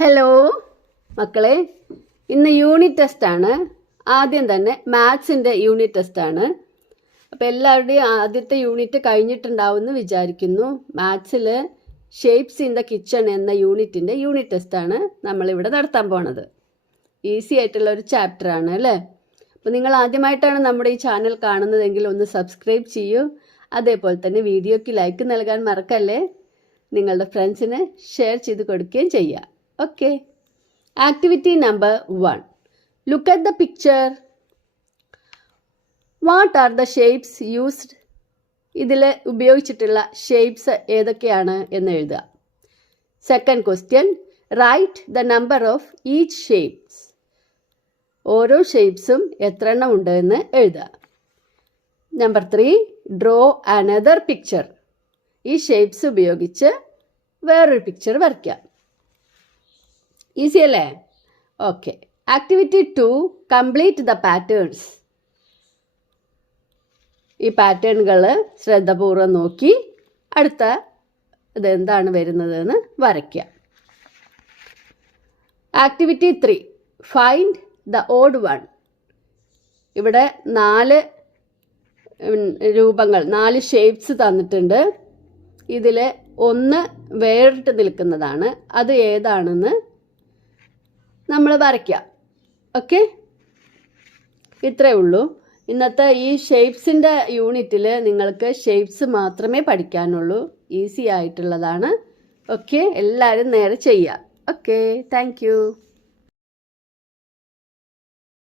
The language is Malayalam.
ഹലോ മക്കളെ, ഇന്ന് യൂണിറ്റ് ടെസ്റ്റാണ്. ആദ്യം തന്നെ മാത്സിൻ്റെ യൂണിറ്റ് ടെസ്റ്റാണ്. അപ്പോൾ എല്ലാവരുടെയും ആദ്യത്തെ യൂണിറ്റ് കഴിഞ്ഞിട്ടുണ്ടാവുമെന്ന് വിചാരിക്കുന്നു. മാത്സിൽ ഷേപ്സ് ഇൻ ദ കിച്ചൺ എന്ന യൂണിറ്റിൻ്റെ യൂണിറ്റ് ടെസ്റ്റാണ് നമ്മളിവിടെ നടത്താൻ പോണത്. ഈസി ആയിട്ടുള്ള ഒരു ചാപ്റ്ററാണ് അല്ലേ? അപ്പോൾ നിങ്ങൾ ആദ്യമായിട്ടാണ് നമ്മുടെ ഈ ചാനൽ കാണുന്നതെങ്കിൽ ഒന്ന് സബ്സ്ക്രൈബ് ചെയ്യൂ. അതേപോലെ തന്നെ വീഡിയോയ്ക്ക് ലൈക്ക് നൽകാൻ മറക്കല്ലേ. നിങ്ങളുടെ ഫ്രണ്ട്സിന് ഷെയർ ചെയ്ത് കൊടുക്കുകയും ചെയ്യുക. Okay. Activity number 1. Look at the picture. What are the shapes used? ഇതിൽ ഉപയോഗിച്ചിട്ടുള്ള ഷേപ്സ് ഏതൊക്കെയാണ് എന്ന് എഴുതുക. Second question, write the number of each shapes. ഓരോ ഷേപ്സും എത്ര എണ്ണം ഉണ്ട് എന്ന് എഴുതുക. Number 3, draw another picture. ഈ ഷേപ്സ് ഉപയോഗിച്ച് വേറൊരു പിക്ചർ വരയ്ക്കാം. ഈസി അല്ലേ? Okay. Activity 2, complete the patterns. ഈ പാറ്റേണുകൾ ശ്രദ്ധാപൂർവം നോക്കി അടുത്ത ഇതെന്താണ് വരുന്നതെന്ന് വരയ്ക്കുക. Activity 3, find the odd one. ഇവിടെ 4 രൂപങ്ങൾ, 4 ഷേപ്സ് തന്നിട്ടുണ്ട്. ഇതിൽ ഒന്ന് വേറിട്ട് നിൽക്കുന്നതാണ്. അത് ഏതാണെന്ന് നമ്മൾ വരയ്ക്കുക. ഓക്കെ, ഇത്രയേ ഉള്ളൂ. ഇന്നത്തെ ഈ ഷേപ്സിൻ്റെ യൂണിറ്റിൽ നിങ്ങൾക്ക് ഷേപ്സ് മാത്രമേ പഠിക്കാനുള്ളൂ. ഈസി ആയിട്ടുള്ളതാണ്. ഓക്കെ, എല്ലാവരും നേരെ ചെയ്യുക. Okay, thank you.